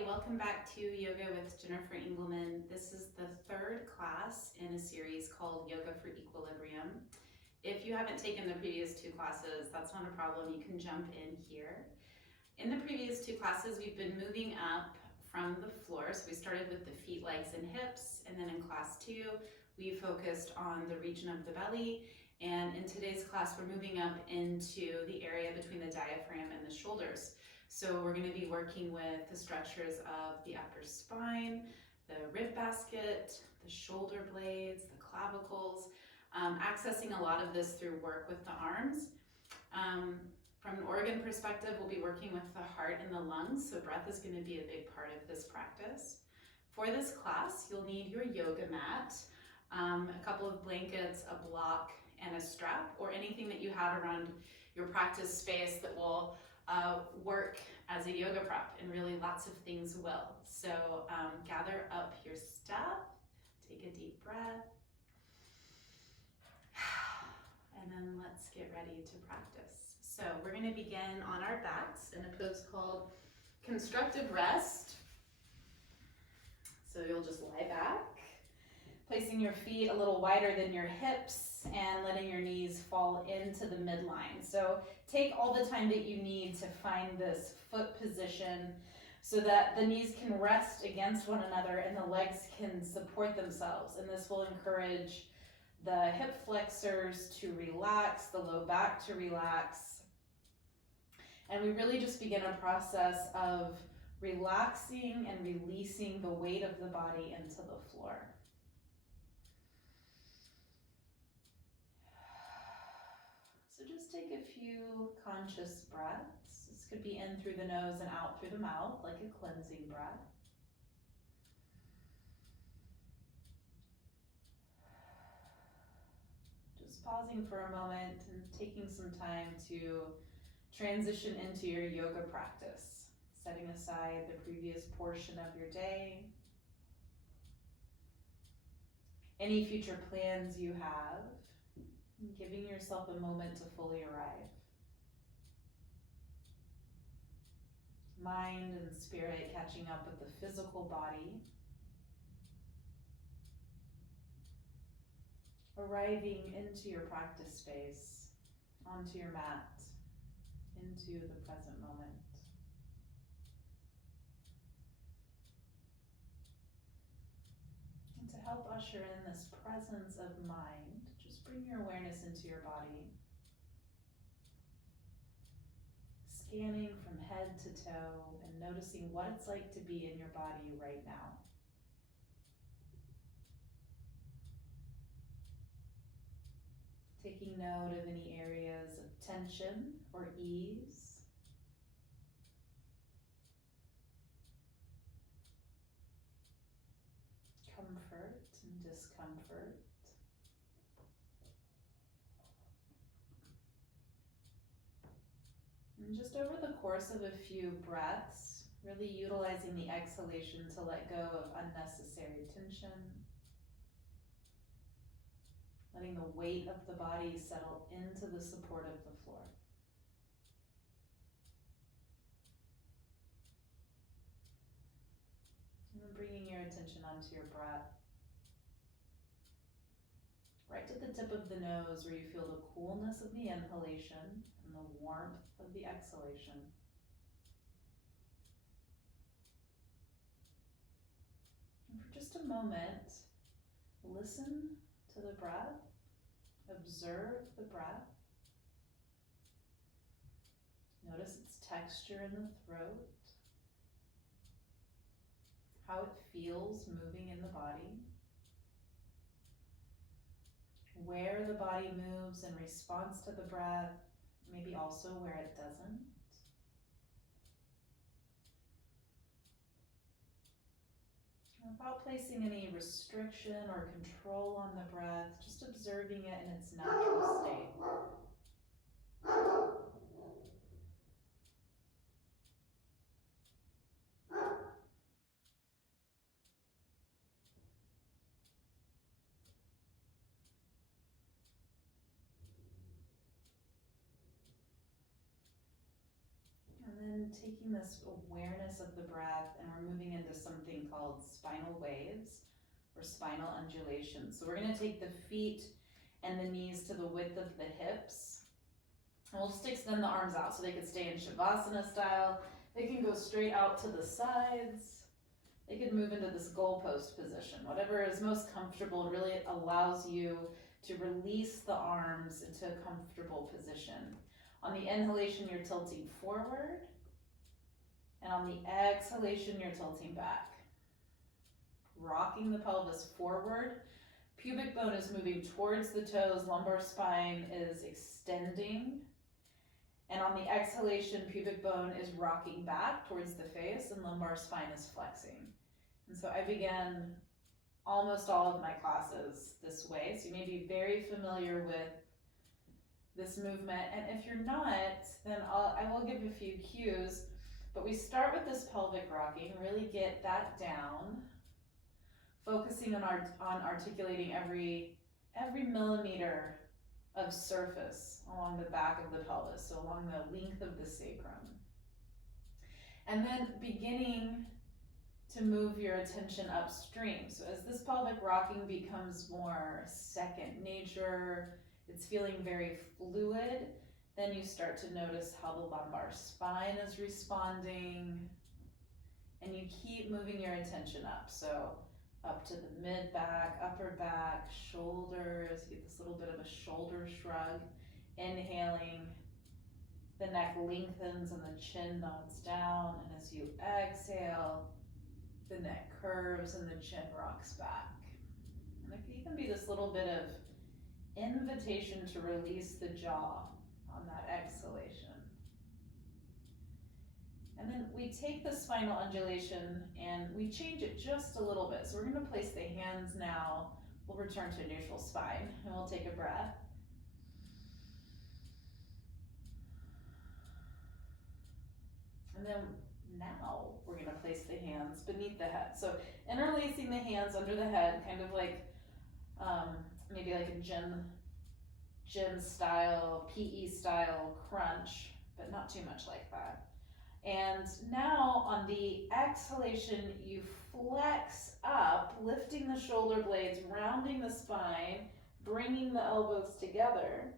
Hi, welcome back to Yoga with Jennifer Engelman. This is the third class in a series called Yoga for Equilibrium. If you haven't taken the previous two classes, that's not a problem. You can jump in here. In the previous two classes, we've been moving up from the floor. So we started with the feet, legs, and hips. And then in class two, we focused on the region of the belly. And in today's class, we're moving up into the area between the diaphragm and the shoulders. So we're going to be working with the structures of the upper spine, the rib basket, the shoulder blades, the clavicles, accessing a lot of this through work with the arms. From an organ perspective, we'll be working with the heart and the lungs, so breath is going to be a big part of this practice. For this class, you'll need your yoga mat, a couple of blankets, a block, and a strap, or anything that you have around your practice space that will work as a yoga prop, and really lots of things will. So gather up your stuff, take a deep breath, and then let's get ready to practice. So we're going to begin on our backs in a pose called constructive rest. So you'll just lie back, placing your feet a little wider than your hips and letting your knees fall into the midline. So take all the time that you need to find this foot position so that the knees can rest against one another and the legs can support themselves. And this will encourage the hip flexors to relax, the low back to relax. And we really just begin a process of relaxing and releasing the weight of the body into the floor. So just take a few conscious breaths. This could be in through the nose and out through the mouth, like a cleansing breath. Just pausing for a moment and taking some time to transition into your yoga practice, setting aside the previous portion of your day, any future plans you have, and giving yourself a moment to fully arrive. Mind and spirit catching up with the physical body, arriving into your practice space, onto your mat, into the present moment. And to help usher in this presence of mind, just bring your awareness into your body, scanning from head to toe and noticing what it's like to be in your body right now. Taking note of any areas of tension or ease. Comfort and discomfort. And just over the course of a few breaths, really utilizing the exhalation to let go of unnecessary tension. Letting the weight of the body settle into the support of the floor. And then bringing your attention onto your breath. Right to the tip of the nose where you feel the coolness of the inhalation and the warmth of the exhalation. And for just a moment, listen to the breath, observe the breath. Notice its texture in the throat, how it feels moving in the body, where the body moves in response to the breath, maybe also where it doesn't. Without placing any restriction or control on the breath, just observing it in its natural state. And then taking this awareness of the breath, and we're moving into something called spinal waves or spinal undulation. So we're going to take the feet and the knees to the width of the hips. And we'll just extend the arms out so they can stay in Shavasana style. They can go straight out to the sides. They could move into this goalpost position, whatever is most comfortable and really allows you to release the arms into a comfortable position. On the inhalation, you're tilting forward, and on the exhalation, you're tilting back. Rocking the pelvis forward. Pubic bone is moving towards the toes, lumbar spine is extending. And on the exhalation, pubic bone is rocking back towards the face and lumbar spine is flexing. And so I begin almost all of my classes this way. So you may be very familiar with this movement. And if you're not, then I will give a few cues. But we start with this pelvic rocking, really get that down, focusing on articulating every millimeter of surface along the back of the pelvis, so along the length of the sacrum. And then beginning to move your attention upstream. So as this pelvic rocking becomes more second nature, it's feeling very fluid, then you start to notice how the lumbar spine is responding, and you keep moving your attention up. So up to the mid back, upper back, shoulders, you get this little bit of a shoulder shrug. Inhaling, the neck lengthens and the chin nods down, and as you exhale, the neck curves and the chin rocks back. And there can even be this little bit of invitation to release the jaw on that exhalation. And then we take the spinal undulation and we change it just a little bit. So we're going to place the hands now. We'll return to neutral spine and we'll take a breath. And then now we're going to place the hands beneath the head. So interlacing the hands under the head, kind of like maybe like a gym style, PE style crunch, but not too much like that. And now on the exhalation, you flex up, lifting the shoulder blades, rounding the spine, bringing the elbows together.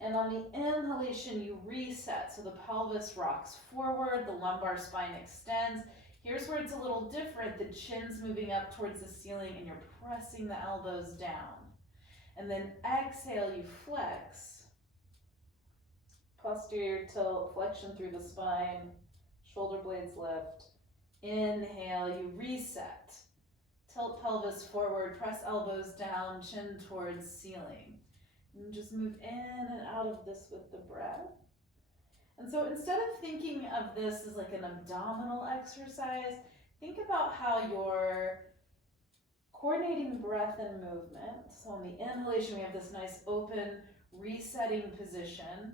And on the inhalation, you reset. So the pelvis rocks forward, the lumbar spine extends. Here's where it's a little different. The chin's moving up towards the ceiling and you're pressing the elbows down. And then exhale, you flex. Posterior tilt, flexion through the spine, shoulder blades lift. Inhale, you reset. Tilt pelvis forward, press elbows down, chin towards ceiling. And just move in and out of this with the breath. And so instead of thinking of this as like an abdominal exercise, think about how you're coordinating breath and movement. So on the inhalation, we have this nice open resetting position.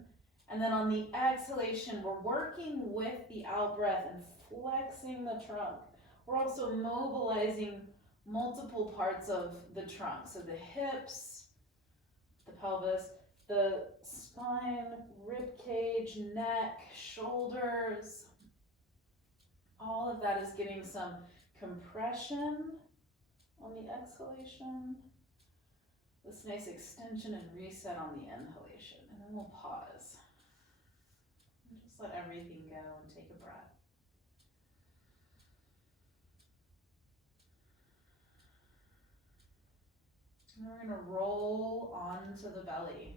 And then on the exhalation, we're working with the out breath and flexing the trunk. We're also mobilizing multiple parts of the trunk. So the hips, the pelvis, the spine, rib cage, neck, shoulders. All of that is getting some compression on the exhalation. This nice extension and reset on the inhalation. And then we'll pause. And just let everything go and take a breath. And we're going to roll onto the belly.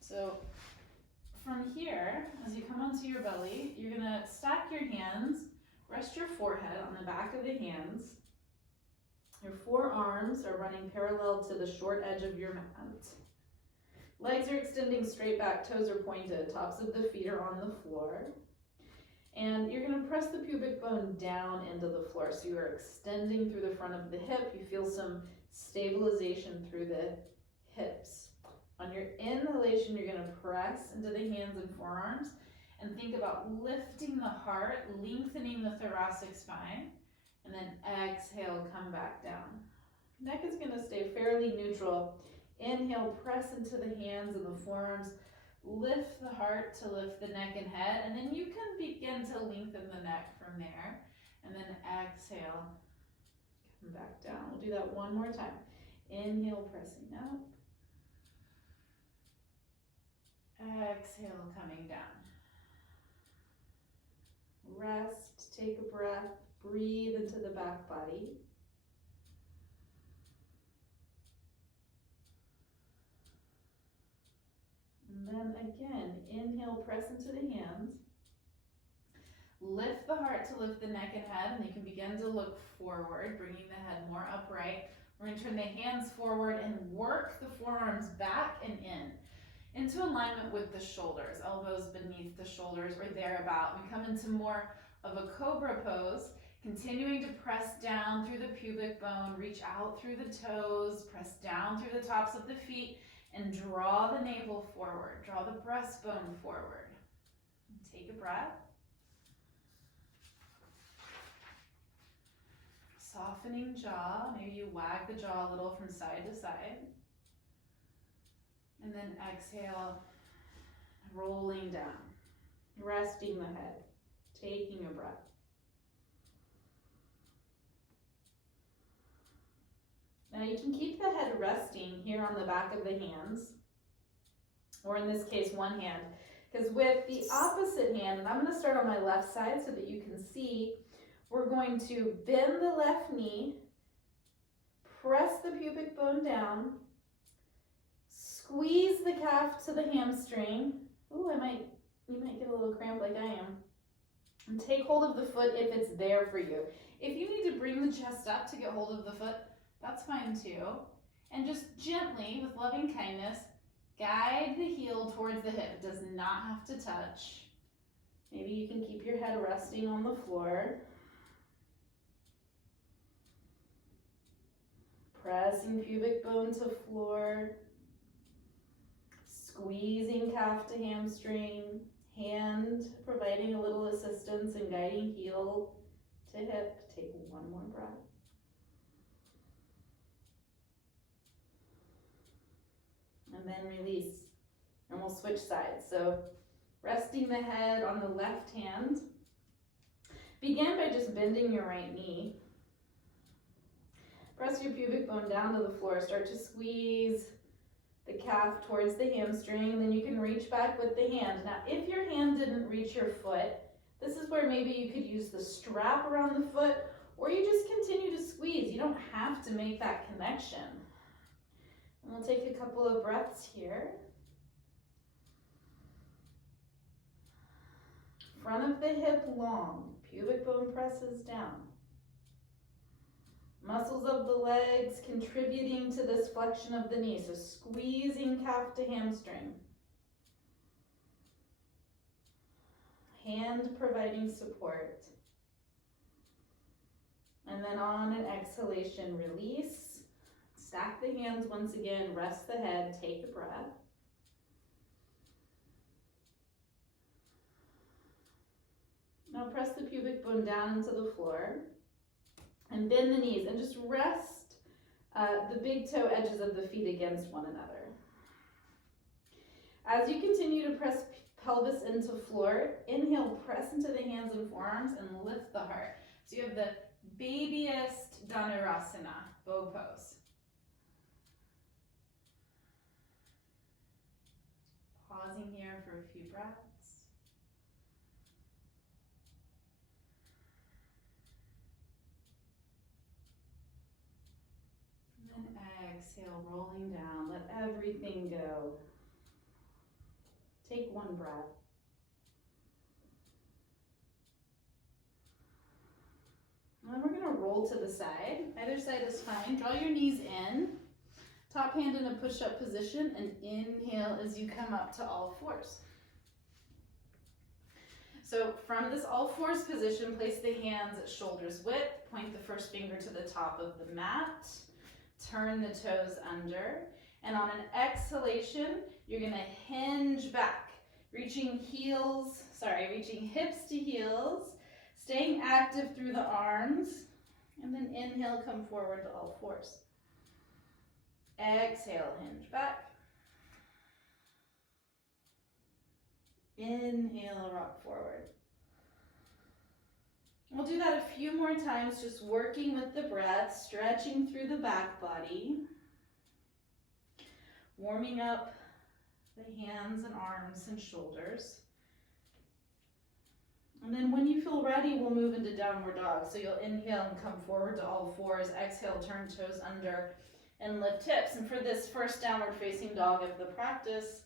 So from here, as you come onto your belly, you're going to stack your hands, rest your forehead on the back of the hands. Your forearms are running parallel to the short edge of your mat. Legs are extending straight back, toes are pointed, tops of the feet are on the floor. And you're going to press the pubic bone down into the floor. So you are extending through the front of the hip. You feel some stabilization through the hips. On your inhalation, you're going to press into the hands and forearms and think about lifting the heart, lengthening the thoracic spine, and then exhale, come back down. Neck is going to stay fairly neutral. Inhale, press into the hands and the forearms. Lift the heart to lift the neck and head, and then you can begin to lengthen the neck from there. And then exhale, come back down. We'll do that one more time. Inhale, pressing up. Exhale, coming down. Rest, take a breath, breathe into the back body. And then again, inhale, press into the hands. Lift the heart to lift the neck and head, and you can begin to look forward, bringing the head more upright. We're going to turn the hands forward and work the forearms back and into alignment with the shoulders, elbows beneath the shoulders or thereabout. We come into more of a cobra pose, continuing to press down through the pubic bone, reach out through the toes, press down through the tops of the feet, and draw the navel forward, draw the breastbone forward. Take a breath. Softening jaw, maybe you wag the jaw a little from side to side. And then exhale, rolling down, resting the head, taking a breath. Now you can keep the head resting here on the back of the hands, or in this case, one hand, because with the opposite hand, and I'm going to start on my left side so that you can see, we're going to bend the left knee, press the pubic bone down, squeeze the calf to the hamstring. Ooh, you might get a little cramp like I am. And take hold of the foot if it's there for you. If you need to bring the chest up to get hold of the foot, that's fine too. And just gently, with loving kindness, guide the heel towards the hip. It does not have to touch. Maybe you can keep your head resting on the floor. Pressing pubic bone to floor. Squeezing calf to hamstring. Hand providing a little assistance and guiding heel to hip. Take one more breath. And then release. And we'll switch sides. So resting the head on the left hand. Begin by just bending your right knee. Press your pubic bone down to the floor. Start to squeeze the calf towards the hamstring. Then you can reach back with the hand. Now, if your hand didn't reach your foot, this is where maybe you could use the strap around the foot, or you just continue to squeeze. You don't have to make that connection. And we'll take a couple of breaths here. Front of the hip long, pubic bone presses down. Muscles of the legs contributing to this flexion of the knee, so squeezing calf to hamstring. Hand providing support. And then on an exhalation, release. Stack the hands once again, rest the head, take a breath. Now press the pubic bone down into the floor and bend the knees and just rest the big toe edges of the feet against one another. As you continue to press pelvis into floor, inhale, press into the hands and forearms and lift the heart. So you have the babiest Dhanurasana, bow pose. Pausing here for a few breaths. And then exhale, rolling down. Let everything go. Take one breath. And then we're going to roll to the side. Either side is fine. Draw your knees in. Top hand in a push-up position, and inhale as you come up to all fours. So from this all fours position, place the hands at shoulders width, point the first finger to the top of the mat, turn the toes under, and on an exhalation, you're gonna hinge back, reaching hips to heels, staying active through the arms, and then inhale, come forward to all fours. Exhale, hinge back. Inhale, rock forward. We'll do that a few more times, just working with the breath, stretching through the back body, warming up the hands and arms and shoulders. And then when you feel ready, we'll move into downward dog. So you'll inhale and come forward to all fours. Exhale, turn toes under and lift hips. And for this first downward facing dog of the practice,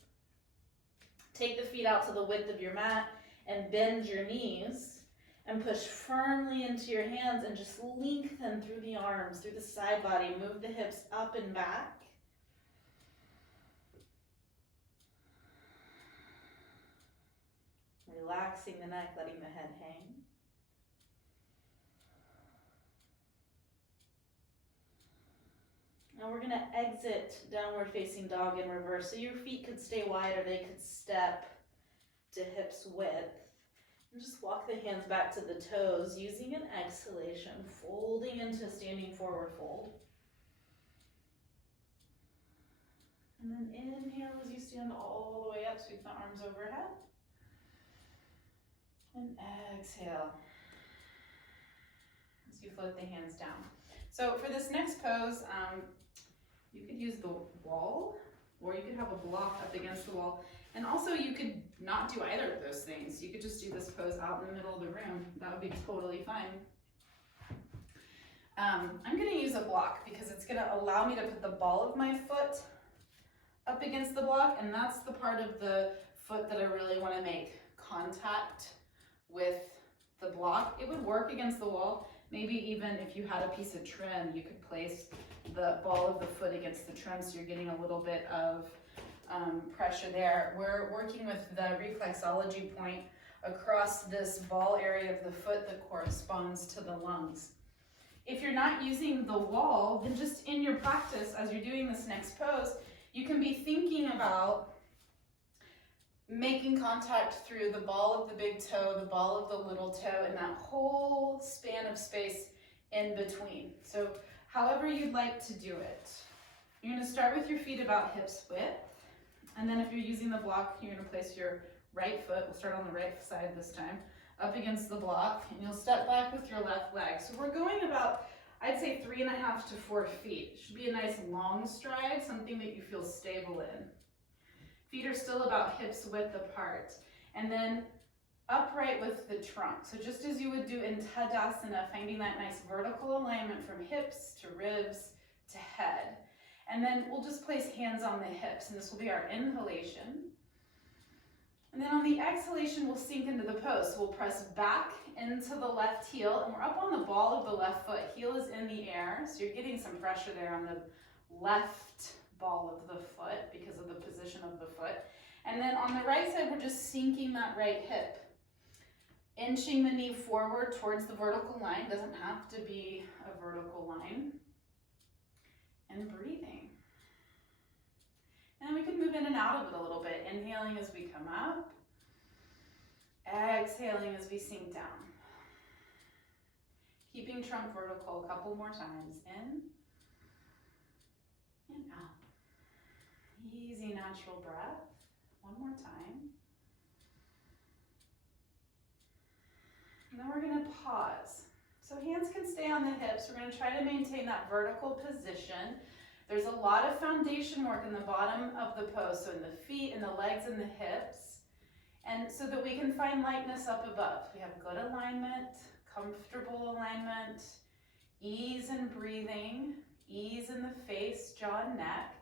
take the feet out to the width of your mat and bend your knees and push firmly into your hands and just lengthen through the arms, through the side body. Move the hips up and back. Relaxing the neck, letting the head hang. Now we're going to exit downward facing dog in reverse. So your feet could stay wide or they could step to hips width. And just walk the hands back to the toes using an exhalation, folding into standing forward fold. And then inhale as you stand all the way up, sweep the arms overhead. And exhale as you float the hands down. So for this next pose, you could use the wall, or you could have a block up against the wall. And also you could not do either of those things. You could just do this pose out in the middle of the room. That would be totally fine. I'm gonna use a block because it's gonna allow me to put the ball of my foot up against the block, and that's the part of the foot that I really wanna make contact with the block. It would work against the wall. Maybe even if you had a piece of trim, you could place the ball of the foot against the trim so you're getting a little bit of pressure there. We're working with the reflexology point across this ball area of the foot that corresponds to the lungs. If you're not using the wall, then just in your practice as you're doing this next pose, you can be thinking about making contact through the ball of the big toe, the ball of the little toe, and that whole span of space in between. So however you'd like to do it. You're going to start with your feet about hips width, and then if you're using the block, you're going to place your right foot, we'll start on the right side this time, up against the block, and you'll step back with your left leg. So we're going about, I'd say 3.5 to 4 feet. It should be a nice long stride, something that you feel stable in. Feet are still about hips width apart. And then upright with the trunk. So just as you would do in Tadasana, finding that nice vertical alignment from hips to ribs to head. And then we'll just place hands on the hips, and this will be our inhalation. And then on the exhalation, we'll sink into the pose. So we'll press back into the left heel, and we're up on the ball of the left foot. Heel is in the air, so you're getting some pressure there on the left ball of the foot because of the position of the foot. And then on the right side, we're just sinking that right hip. Inching the knee forward towards the vertical line. Doesn't have to be a vertical line. And breathing. And then we can move in and out of it a little bit. Inhaling as we come up. Exhaling as we sink down. Keeping trunk vertical a couple more times. In and out. Easy, natural breath. One more time. And then we're going to pause. So hands can stay on the hips. We're going to try to maintain that vertical position. There's a lot of foundation work in the bottom of the pose, so in the feet and the legs and the hips, and so that we can find lightness up above. We have good alignment, comfortable alignment, ease in breathing, ease in the face, jaw, and neck.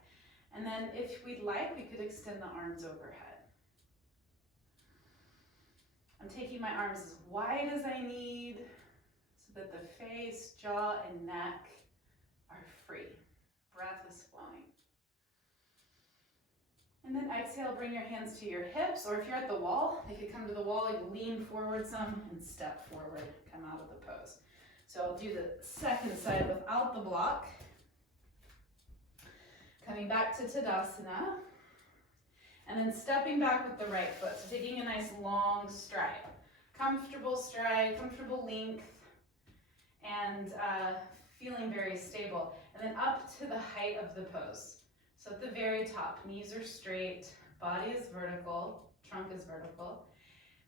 And then if we'd like, we could extend the arms overhead. I'm taking my arms as wide as I need so that the face, jaw, and neck are free. Breath is flowing. And then exhale, bring your hands to your hips, or if you're at the wall, they could come to the wall, you lean forward some and step forward, come out of the pose. So I'll do the second side without the block. Coming back to Tadasana, and then stepping back with the right foot. So taking a nice long stride, comfortable length, and feeling very stable. And then up to the height of the pose. So at the very top, knees are straight, body is vertical, trunk is vertical.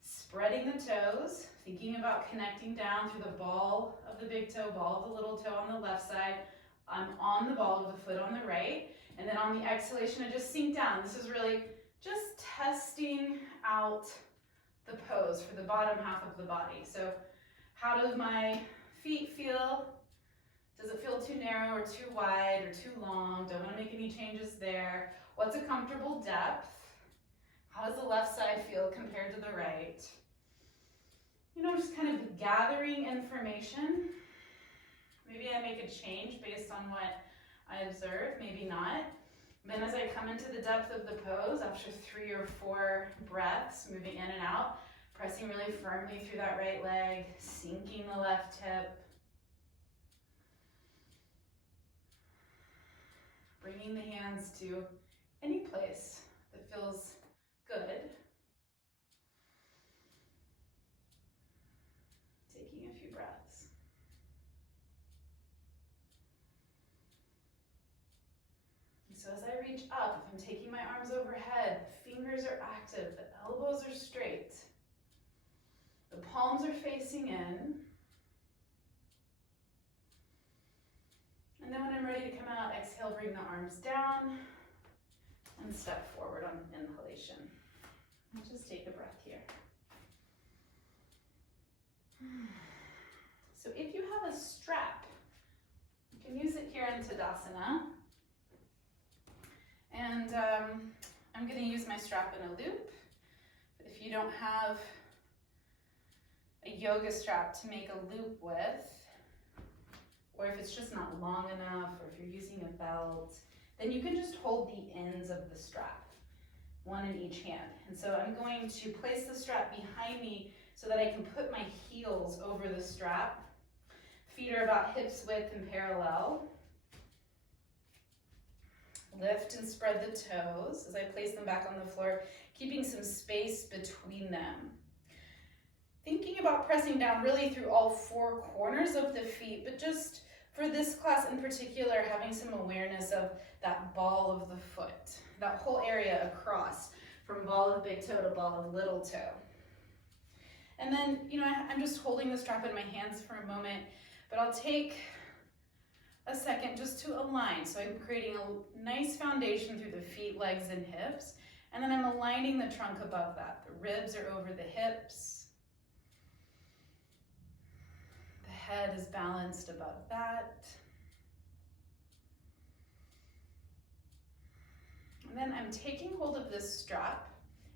Spreading the toes, thinking about connecting down through the ball of the big toe, ball of the little toe on the left side. I'm on the ball of the foot on the right. And then on the exhalation, I just sink down. This is really just testing out the pose for the bottom half of the body. So how do my feet feel? Does it feel too narrow or too wide or too long? Don't want to make any changes there. What's a comfortable depth? How does the left side feel compared to the right? You know, just kind of gathering information. Maybe I make a change based on what I observe, maybe not. Then as I come into the depth of the pose, after 3 or 4 breaths, moving in and out, pressing really firmly through that right leg, sinking the left hip. Bringing the hands to any place that feels good. Taking a few breaths. So as I reach up, if I'm taking my arms overhead, the fingers are active, the elbows are straight. The palms are facing in. And then when I'm ready to come out, exhale, bring the arms down and step forward on inhalation. And just take a breath here. So if you have a strap, you can use it here in Tadasana. And I'm going to use my strap in a loop. If you don't have a yoga strap to make a loop with, or if it's just not long enough, or if you're using a belt, then you can just hold the ends of the strap, one in each hand. And so I'm going to place the strap behind me so that I can put my heels over the strap. Feet are about hips width and parallel. Lift and spread the toes as I place them back on the floor, keeping some space between them. Thinking about pressing down really through all 4 corners of the feet, but just for this class in particular, having some awareness of that ball of the foot, that whole area across from ball of big toe to ball of little toe. And then, you know, I'm just holding the strap in my hands for a moment, but I'll take a second just to align. So I'm creating a nice foundation through the feet, legs, and hips. And then I'm aligning the trunk above that. The ribs are over the hips. The head is balanced above that. And then I'm taking hold of this strap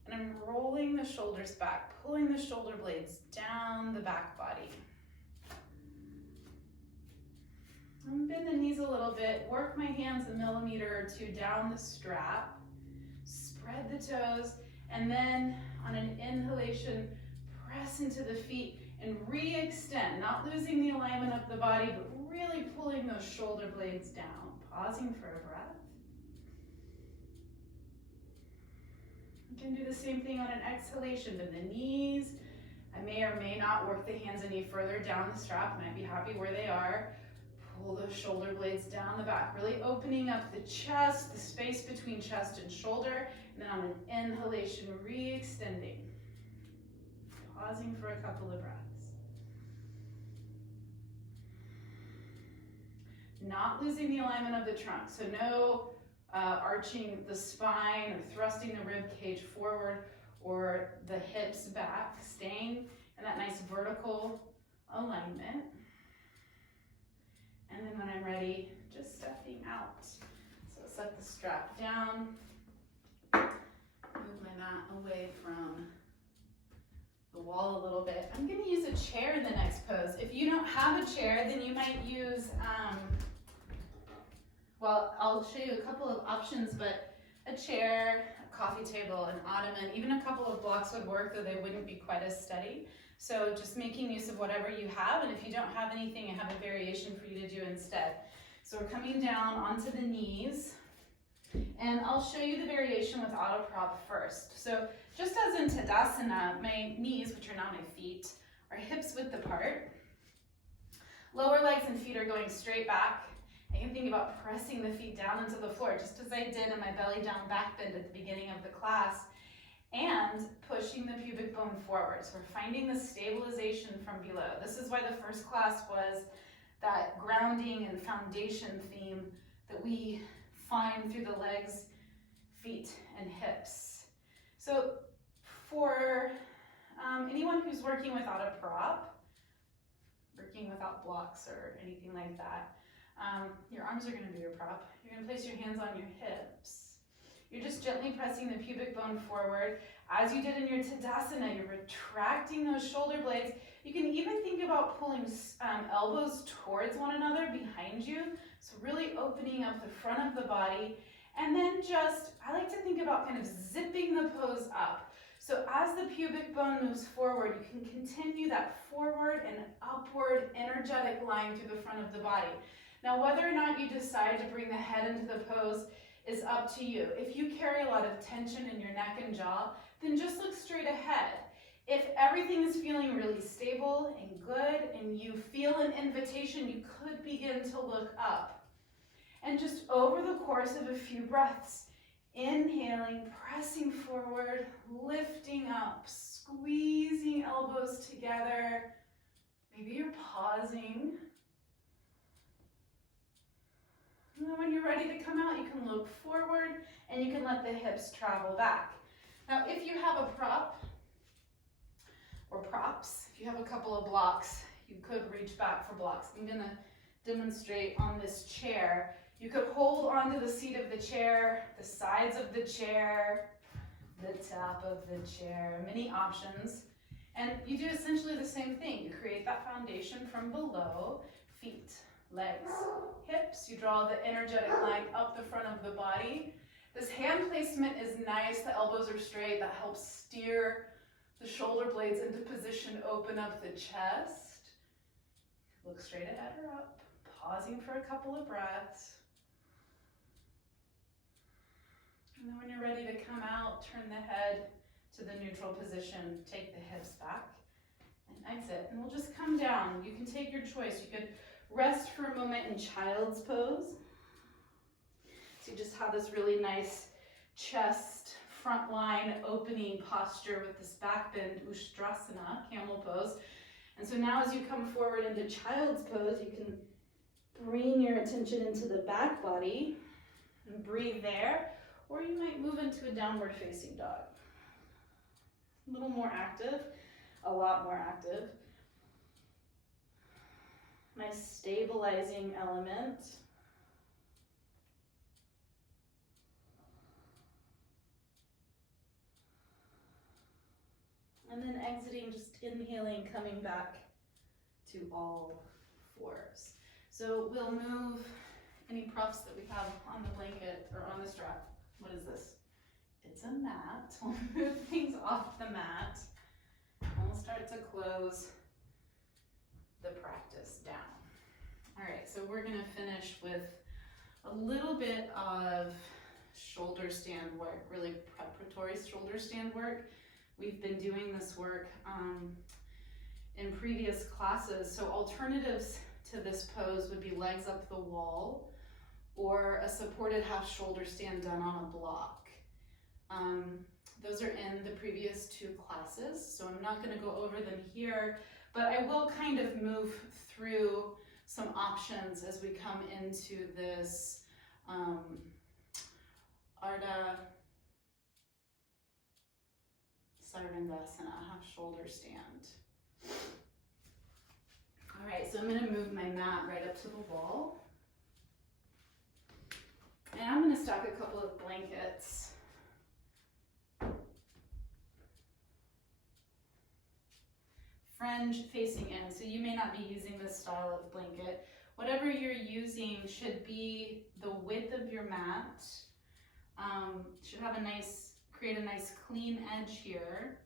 and I'm rolling the shoulders back, pulling the shoulder blades down the back body. Bend the knees a little bit, work my hands a millimeter or 2 down the strap, spread the toes, and then on an inhalation, press into the feet and re-extend, not losing the alignment of the body, but really pulling those shoulder blades down, pausing for a breath. You can do the same thing on an exhalation, bend the knees. I may or may not work the hands any further down the strap, might be happy where they are. Pull those shoulder blades down the back, really opening up the chest, the space between chest and shoulder, and then on an inhalation, re-extending. Pausing for a couple of breaths. Not losing the alignment of the trunk, so no arching the spine or thrusting the rib cage forward or the hips back, staying in that nice vertical alignment. And then when I'm ready, just stepping out. So set the strap down, move my mat away from the wall a little bit. I'm gonna use a chair in the next pose. If you don't have a chair, then you might use, well, I'll show you a couple of options, but a chair, a coffee table, an ottoman, even a couple of blocks would work, though they wouldn't be quite as steady. So just making use of whatever you have, and if you don't have anything, I have a variation for you to do instead. So we're coming down onto the knees, and I'll show you the variation with auto prop first. So just as in Tadasana, my knees, which are now my feet, are hips width apart. Lower legs and feet are going straight back. I can think about pressing the feet down into the floor, just as I did in my belly down back bend at the beginning of the class. and pushing the pubic bone forward. So we're finding the stabilization from below. This is why the first class was that grounding and foundation theme that we find through the legs, feet, and hips. So for anyone who's working without a prop, working without blocks or anything like that, your arms are going to be your prop. You're going to place your hands on your hips. You're just gently pressing the pubic bone forward. As you did in your Tadasana, you're retracting those shoulder blades. You can even think about pulling elbows towards one another behind you. So really opening up the front of the body. And then just, I like to think about kind of zipping the pose up. So as the pubic bone moves forward, you can continue that forward and upward energetic line through the front of the body. Now, whether or not you decide to bring the head into the pose is up to you. If you carry a lot of tension in your neck and jaw, then just look straight ahead. If everything is feeling really stable and good and you feel an invitation, you could begin to look up. And just over the course of a few breaths, inhaling, pressing forward, lifting up, squeezing elbows together. Maybe you're pausing. And then when you're ready to come out, you can look forward and you can let the hips travel back. Now, if you have a prop or props, if you have a couple of blocks, you could reach back for blocks. I'm going to demonstrate on this chair. You could hold onto the seat of the chair, the sides of the chair, the top of the chair, many options. And you do essentially the same thing. You create that foundation from below, feet, legs, hips. You draw the energetic line up the front of the body. This hand placement is nice. The elbows are straight. That helps steer the shoulder blades into position, open up the chest. Look straight ahead or up, pausing for a couple of breaths. And then when you're ready to come out, turn the head to the neutral position. Take the hips back and exit. And we'll just come down. You can take your choice. You could rest for a moment in child's pose. So you just have this really nice chest, front line, opening posture with this back bend, Ustrasana, camel pose. And so now as you come forward into child's pose, you can bring your attention into the back body and breathe there. Or you might move into a downward facing dog. A little more active, a lot more active. Nice stabilizing element. And then exiting, just inhaling, coming back to all fours. So we'll move any props that we have on the blanket or on the strap. What is this? It's a mat. We'll move things off the mat and we'll start to close the practice down. All right, so we're gonna finish with a little bit of shoulder stand work, really preparatory shoulder stand work. We've been doing this work in previous classes. So alternatives to this pose would be legs up the wall or a supported half shoulder stand done on a block. Those are in the previous two classes, so I'm not going to go over them here, but I will kind of move through some options as we come into this Ardha Sarvandasana, half shoulder stand. All right, so I'm going to move my mat right up to the wall. And I'm going to stack a couple of blankets. Fringe facing in, so you may not be using this style of blanket. Whatever you're using should be the width of your mat. Should have create a nice clean edge here.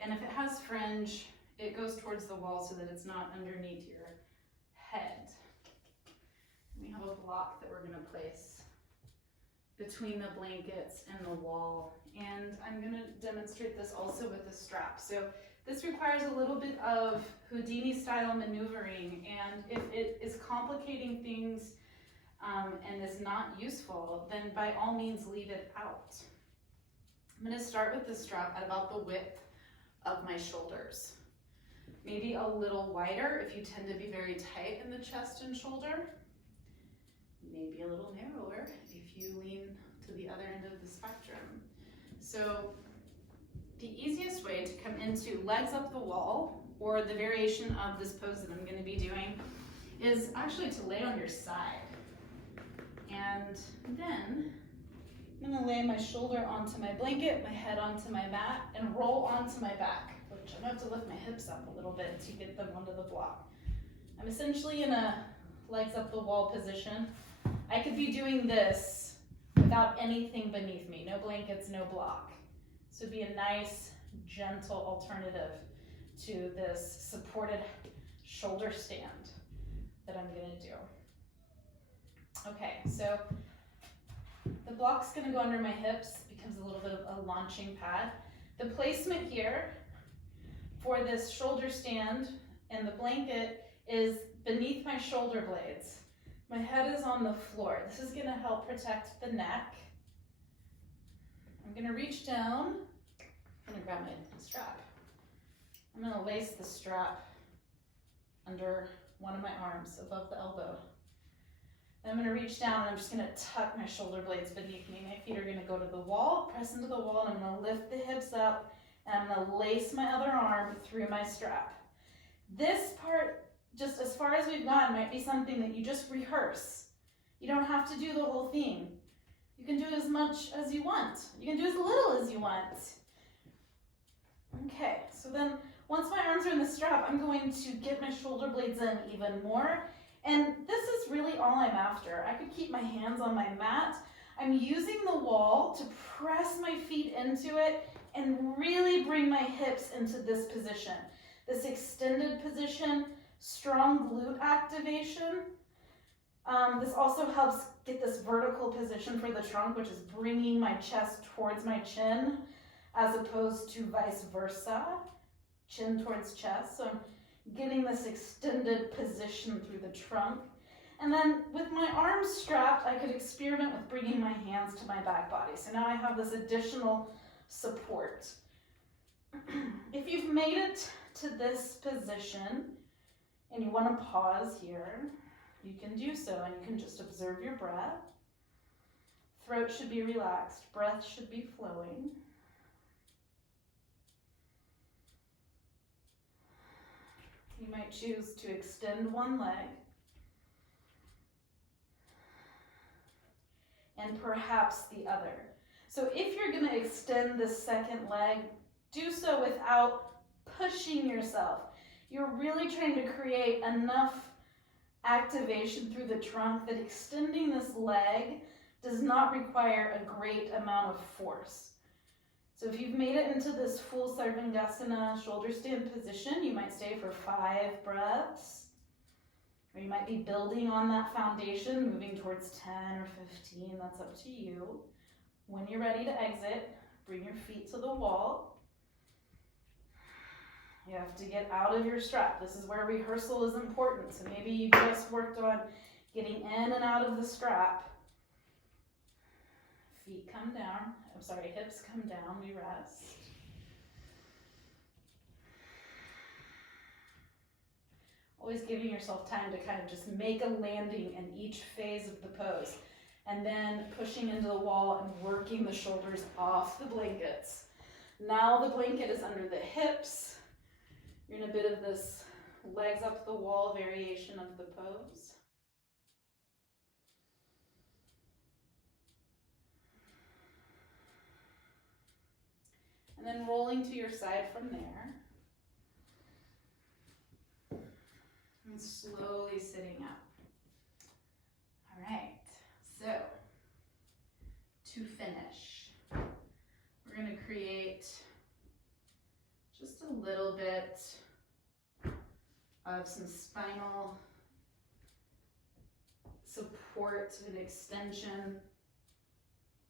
And if it has fringe, it goes towards the wall so that it's not underneath your head. And we have a block that we're going to place between the blankets and the wall. And I'm going to demonstrate this also with the strap. So this requires a little bit of Houdini style maneuvering, and if it is complicating things and is not useful, then by all means leave it out. I'm going to start with the strap at about the width of my shoulders. Maybe a little wider if you tend to be very tight in the chest and shoulder. Maybe a little narrower if you lean to the other end of the spectrum. So the easiest way to come into legs up the wall, or the variation of this pose that I'm going to be doing, is actually to lay on your side. And then I'm going to lay my shoulder onto my blanket, my head onto my mat, and roll onto my back, which I'm going to have to lift my hips up a little bit to get them onto the block. I'm essentially in a legs up the wall position. I could be doing this without anything beneath me, no blankets, no block. So it'd be a nice, gentle alternative to this supported shoulder stand that I'm gonna do. Okay, so the block's gonna go under my hips, becomes a little bit of a launching pad. The placement here for this shoulder stand and the blanket is beneath my shoulder blades. My head is on the floor. This is gonna help protect the neck. I'm gonna reach down. I'm gonna grab my strap. I'm gonna lace the strap under one of my arms above the elbow. Then I'm gonna reach down and I'm just gonna tuck my shoulder blades beneath me. My feet are gonna go to the wall, press into the wall, and I'm gonna lift the hips up, and I'm gonna lace my other arm through my strap. This part, just as far as we've gone, might be something that you just rehearse. You don't have to do the whole thing. You can do as much as you want. You can do as little as you want. Okay, so then once my arms are in the strap, I'm going to get my shoulder blades in even more. And this is really all I'm after. I could keep my hands on my mat. I'm using the wall to press my feet into it and really bring my hips into this position. This extended position, strong glute activation. This also helps get this vertical position for the trunk, which is bringing my chest towards my chin, as opposed to vice versa, chin towards chest. So I'm getting this extended position through the trunk. And then with my arms strapped, I could experiment with bringing my hands to my back body. So now I have this additional support. If you've made it to this position and you want to pause here, you can do so, and you can just observe your breath. Throat should be relaxed, breath should be flowing. You might choose to extend one leg and perhaps the other. So if you're going to extend the second leg, do so without pushing yourself. You're really trying to create enough activation through the trunk that extending this leg does not require a great amount of force. So if you've made it into this full Sarvangasana shoulder stand position, you might stay for 5 breaths, or you might be building on that foundation, moving towards 10 or 15, that's up to you. When you're ready to exit, bring your feet to the wall. You have to get out of your strap. This is where rehearsal is important. So maybe you just worked on getting in and out of the strap. Feet come down. Hips come down. We rest. Always giving yourself time to kind of just make a landing in each phase of the pose. And then pushing into the wall and working the shoulders off the blankets. Now the blanket is under the hips. You're in a bit of this legs up the wall variation of the pose. And then rolling to your side from there. And slowly sitting up. All right, so to finish, we're going to create just a little bit of some spinal support and extension.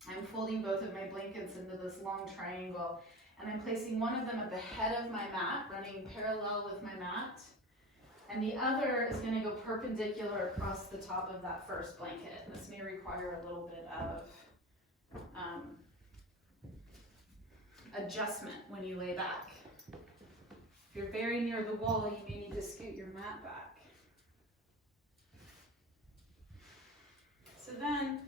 I'm folding both of my blankets into this long triangle, and I'm placing one of them at the head of my mat, running parallel with my mat, and the other is going to go perpendicular across the top of that first blanket. This may require a little bit of adjustment when you lay back. If you're very near the wall, you may need to scoot your mat back. So then,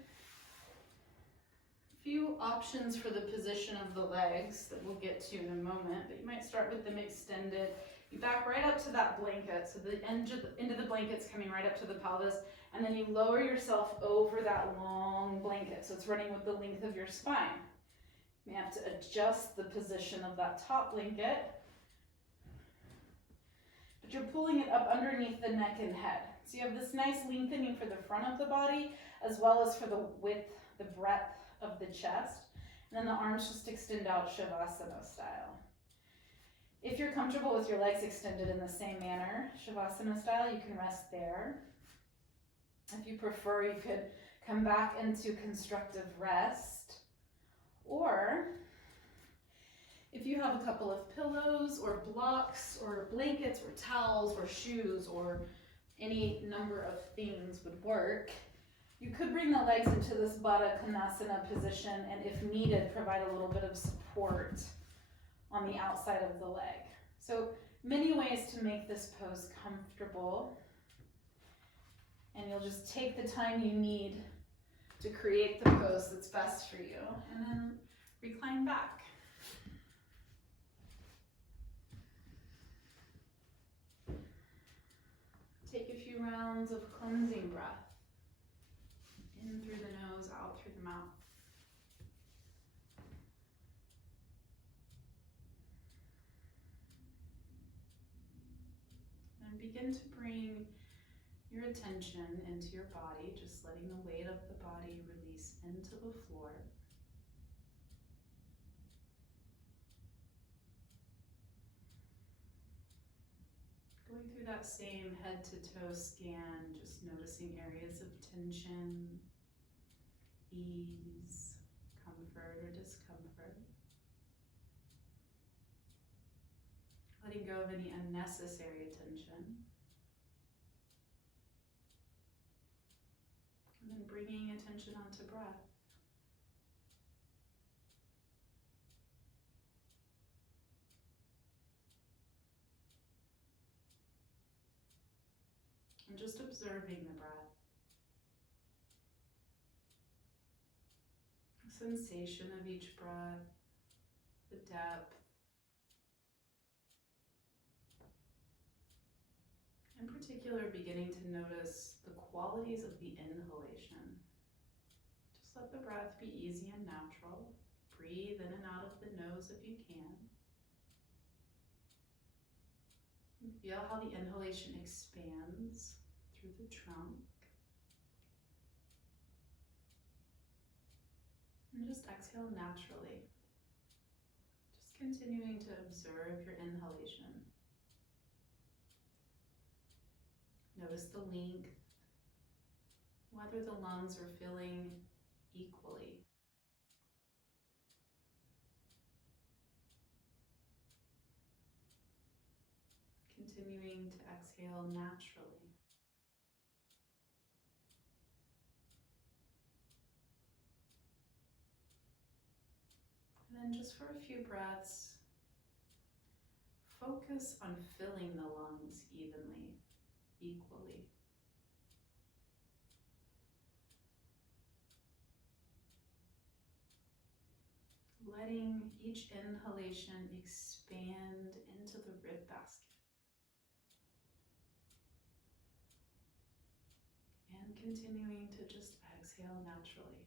a few options for the position of the legs that we'll get to in a moment, but you might start with them extended. You back right up to that blanket, so the end of the blanket's coming right up to the pelvis, and then you lower yourself over that long blanket, so it's running with the length of your spine. You may have to adjust the position of that top blanket, but you're pulling it up underneath the neck and head. So you have this nice lengthening for the front of the body, as well as for the width, the breadth of the chest. And then the arms just extend out Shavasana style. If you're comfortable with your legs extended in the same manner, Shavasana style, you can rest there. If you prefer, you could come back into constructive rest. Or if you have a couple of pillows or blocks or blankets or towels or shoes or any number of things would work, you could bring the legs into this Baddha Konasana position and if needed, provide a little bit of support on the outside of the leg. So many ways to make this pose comfortable. And you'll just take the time you need to create the pose that's best for you. And then recline back. Take a few rounds of cleansing breath. In through the nose, out through the mouth. And begin to bring your attention into your body, just letting the weight of the body release into the floor. Going through that same head to toe scan, just noticing areas of tension, ease, comfort or discomfort. Letting go of any unnecessary tension. And then bringing attention onto breath. And just observing the breath. The sensation of each breath, the depth. In particular, beginning to notice the qualities of the inhalation. Just let the breath be easy and natural. Breathe in and out of the nose if you can. And feel how the inhalation expands through the trunk. And just exhale naturally. Just continuing to observe your inhalation. Notice the length, whether the lungs are filling equally. Continuing to exhale naturally. And then just for a few breaths, focus on filling the lungs evenly, equally. Letting each inhalation expand into the rib basket. And continuing to just exhale naturally.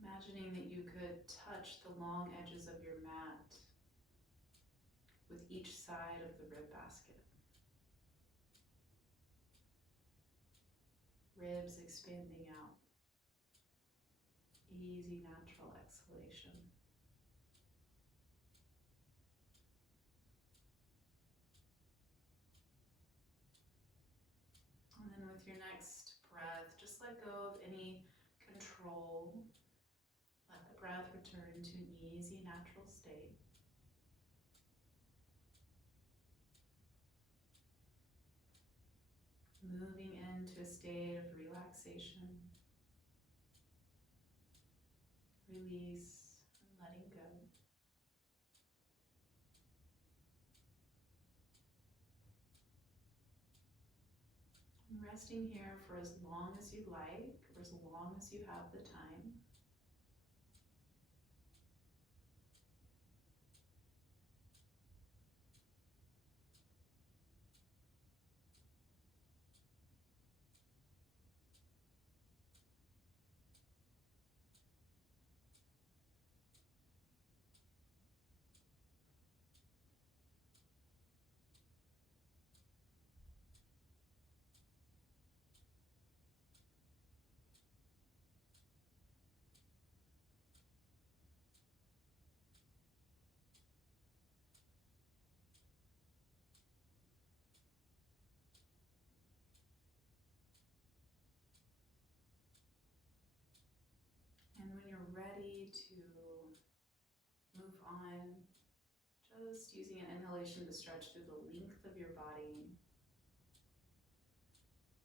Imagining that you could touch the long edges of your mat with each side of the rib basket. Ribs expanding out. Easy, natural exhalation. And then with your next breath, just let go of any control. Let the breath return to an easy, natural state. moving into a state of relaxation, release, and letting go. And resting here for as long as you like, or as long as you have the time. And when you're ready to move on, just using an inhalation to stretch through the length of your body.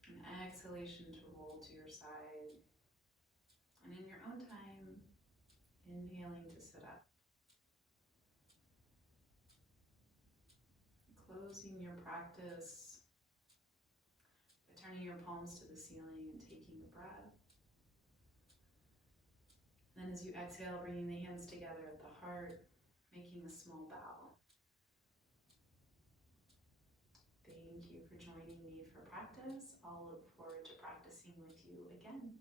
An exhalation to roll to your side. And in your own time, inhaling to sit up. Closing your practice by turning your palms to the ceiling and taking a breath. And then as you exhale, bringing the hands together at the heart, making a small bow. Thank you for joining me for practice. I'll look forward to practicing with you again.